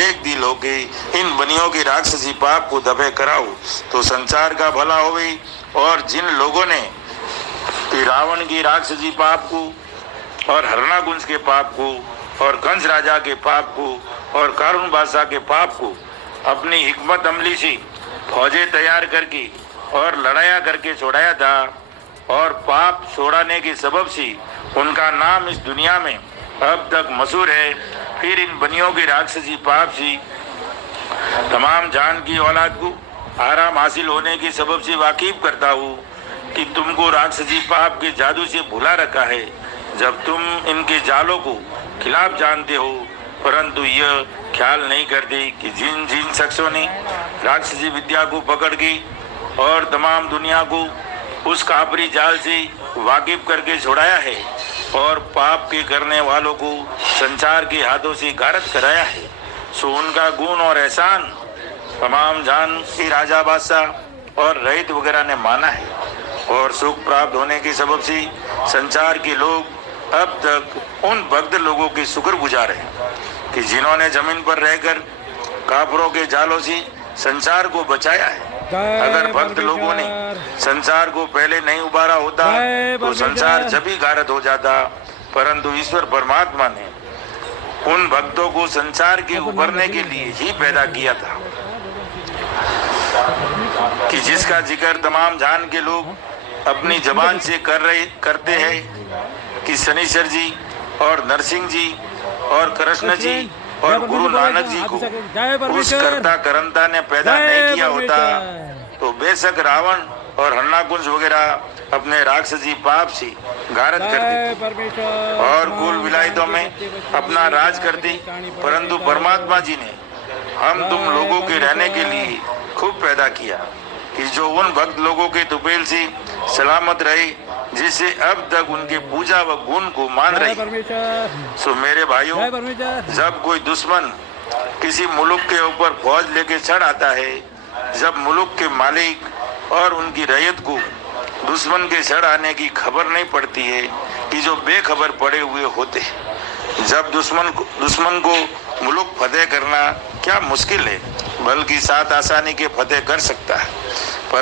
एक दिल होके इन बनियों के राक्षसी पाप को दबे कराओ तो संसार का भला होवे। और जिन लोगों ने रावण की राक्षसी पाप को और हरणाकुंज के पाप को और कंस राजा के पाप को और कारून बादशाह के पाप को अपनी हिकमत अमली से फौजें तैयार करके और लड़ाया करके छोड़ाया था और पाप छोड़ाने के सबब से उनका नाम इस दुनिया में अब तक मशहूर है। फिर इन बनियों की राक्षसी पाप से तमाम जान की औलाद को आराम हासिल होने के सबब से वाकिफ करता हूँ कि तुमको राक्षसी पाप के जादू से भुला रखा है जब तुम इनके जालों को खिलाफ जानते हो, परंतु यह ख्याल नहीं करते कि जिन जिन शख्सों ने राक्षसी विद्या को पकड़ के और तमाम दुनिया को उस कापरी जाल से वाकिफ करके छुड़ाया है और पाप के करने वालों को संसार के हाथों से गारत कराया है, सो उनका गुण और एहसान तमाम जान के राजा बादशाह और रईत वगैरह ने माना है। और सुख प्राप्त होने के सबब से संसार के लोग अब तक उन भक्त लोगों के शुक्रगुजार हैं कि जिन्होंने जमीन पर रहकर काफरों के जालों से संसार को बचाया है। अगर भक्त लोगों ने संसार को पहले नहीं उबारा होता तो संसार जब ही गारत हो जाता, परंतु ईश्वर परमात्मा ने उन भक्तों को संसार के उभरने के लिए ही पैदा किया था कि जिसका जिक्र तमाम जान के लोग अपनी जबान से करते हैं कि शनिश्चर जी और नरसिंह जी और कृष्ण जी और गुरु नानक जी को उस कर्ता करंता ने पैदा नहीं किया होता तो बेशक रावण और हरणाकुंज वगैरह अपने राक्षसी पाप से गारत करते और कुल विलायतों में अपना राज करते, परंतु परमात्मा जी ने हम तुम लोगों के रहने के लिए खूब पैदा किया कि जो उन भक्त लोगों के तुपेल से सलामत रहे जिससे अब तक उनके पूजा व गुण को मान रही। सो मेरे भाइयों, जब कोई दुश्मन किसी मुल्क के ऊपर फौज लेके चढ़ आता है, जब मुल्क के मालिक और उनकी रैयत को दुश्मन के चढ़ आने की खबर नहीं पड़ती है कि जो बेखबर पड़े हुए होते, जब दुश्मन को मुल्क फतेह करना क्या मुश्किल है, बल्कि साथ आसानी के फतेह कर सकता है।